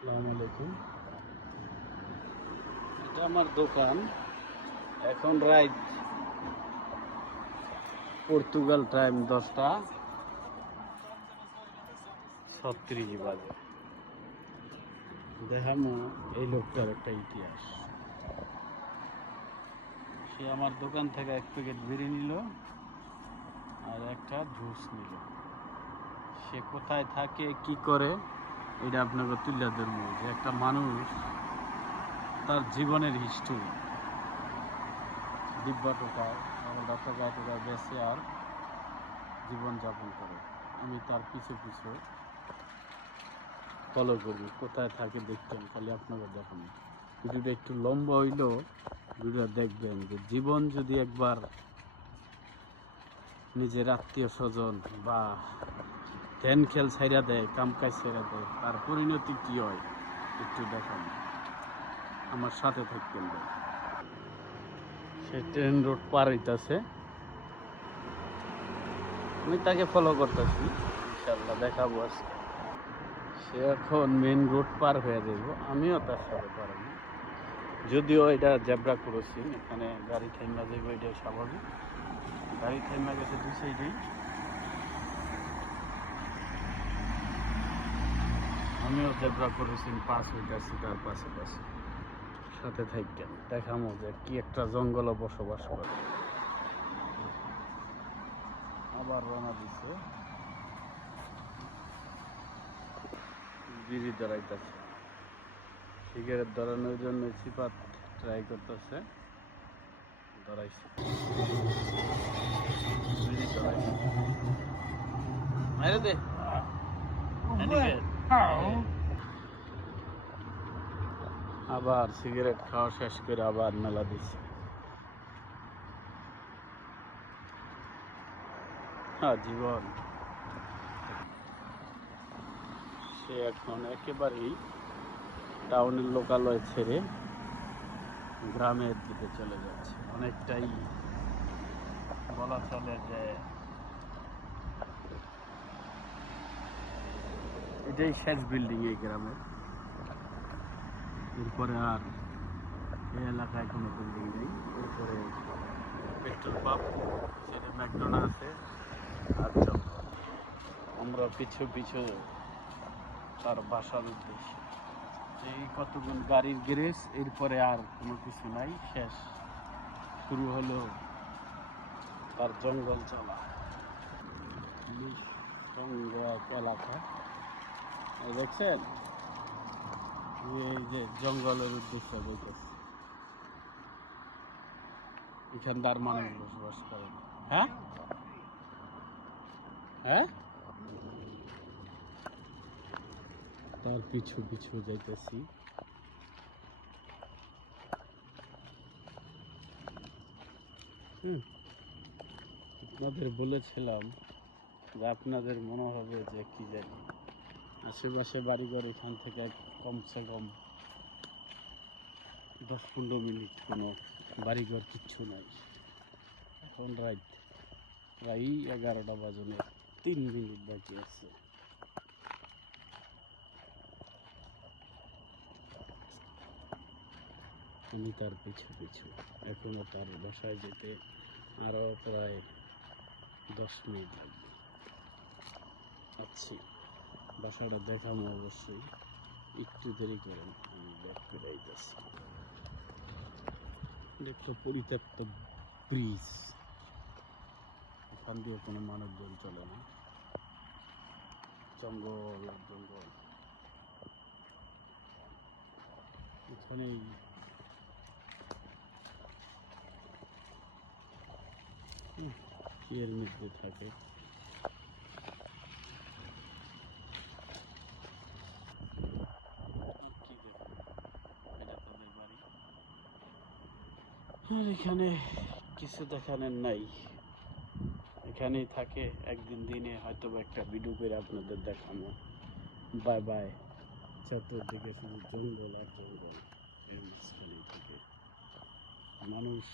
আসসালামু আলাইকুম। এটা আমার দোকান। এখন রাত পর্তুগাল টাইম দশটা। ছত্রিশ বাজে। দেখামো এই লোকটার একটা ইতিহাস। সে আমার দোকান থেকে এক প্যাকেট বিড়ি নিল আর একটা জুস নিল। সে কোথায় থাকে, কি করে? এটা আপনাকে তুলে ধরবো যে একটা মানুষ তার জীবনের হিস্টোরি ডিব্বা টোকায় আমরা টোকায় বেসে আর জীবনযাপন করে। আমি তার পিছু পিছু ফলো করি কোথায় থাকে দেখতেন খালি আপনাকে দেখানো ভিডিওটা একটু লম্বা হইলেও ভিডিও দেখবেন যে জীবন যদি একবার নিজের আত্মীয় স্বজন বা ধ্যান খেল ছাইরা দেয়, কাম কাজ ছাইরা দেয়। তার পরিণতি কি হয়? একটু দেখান। আমার সাথে থাকতেন সে ট্রেন রোড পার হইতাছে। আমি তাকে ফলো করতেছি। ইনশাল্লাহ দেখাবো আজকে। সে এখন মেন রোড পার হয়ে যাব। আমিও তার সাথে পারব যদিও এটা জেব্রা ক্রসিং, এখানে গাড়ি থাইমা যাইব এটা স্বাভাবিক। গাড়ি থাইমা গেছে দুই সাইডেই। আমিও জেব্রা ক্রসিং পাস হইতেছি তার পাশে পাশে সাথে থাকতেন দেখামো যে কি একটা জঙ্গল বসবাস করে। আবার রওনা দিছে। বিড়ি ধরাইতেছে। সিগারেট ধরানোর জন্য সিপাত ট্রাই করতেছে। ধরাইছে। বিড়ি ধরাইছে। মাইরে দে। এদিকে। আবার সিগারেট খাওয়া শেষ করে আবার মেলা হ্যাঁ জীবন। সে এখন একেবারেই টাউনের লোকালয় ছেড়ে গ্রামের দিকে চলে যাচ্ছে। অনেকটাই বলা চলে যে এটাই শেষ বিল্ডিং এই গ্রামের এরপরে আর এই এলাকায় কোনো বিল্ডিং নেই। এরপরে পেট্রোল পাম্প সেটা ম্যাকডোনা আছে। আর আমরা পিছু পিছু তার বাসার উদ্দেশ্যে। এই কতগুণ গাড়ির গ্যারেজ, এরপরে আর কোনো কিছু নাই, শেষ। শুরু হলো তার জঙ্গল চলা। জঙ্গল এলাকা। এই দেখছেন? এই যে জঙ্গলের উদ্দেশ্যে বলতেছে। এখানকার মানুষ বসবাস করে হ্যাঁ? হ্যাঁ? তার পিছু পিছু যাইতেছি। আপনাদের বলেছিলাম যে আপনাদের মনে হবে যে কি জানি। আশেপাশে বাড়িঘর, এখান থেকে কমসে কম দশ পনেরো মিনিট কোনো বাড়িঘর কিচ্ছু নাই। এখন রাত প্রায় এগারোটা বাজনে তিন মিনিট বাকি আছে। আমি তার পিছু পিছু, এখনও তার বাসায় যেতে আরও প্রায় দশ মিনিট লাগবে। আচ্ছা। বাসাটা দেখাবো অবশ্যই। একটু দেরি করেন, আমি আইতেছি। এটা একটা পরিত্যক্ত ব্রিজ এখান দিয়ে কোনো মানুষজন চলে না। জঙ্গল আর জঙ্গল কি এর মধ্যে থাকে কি দেখব? এটা তাদের বাড়ি। আর এখানে কিছু দেখানোর নাই। এখানেই থাকে, একদিন দিনে হয়তো একটা ভিডিও করে আপনাদের দেখানো বাই বাই চতুর্দিকে শুধু জঙ্গল আর জঙ্গল থেকে। মানুষ।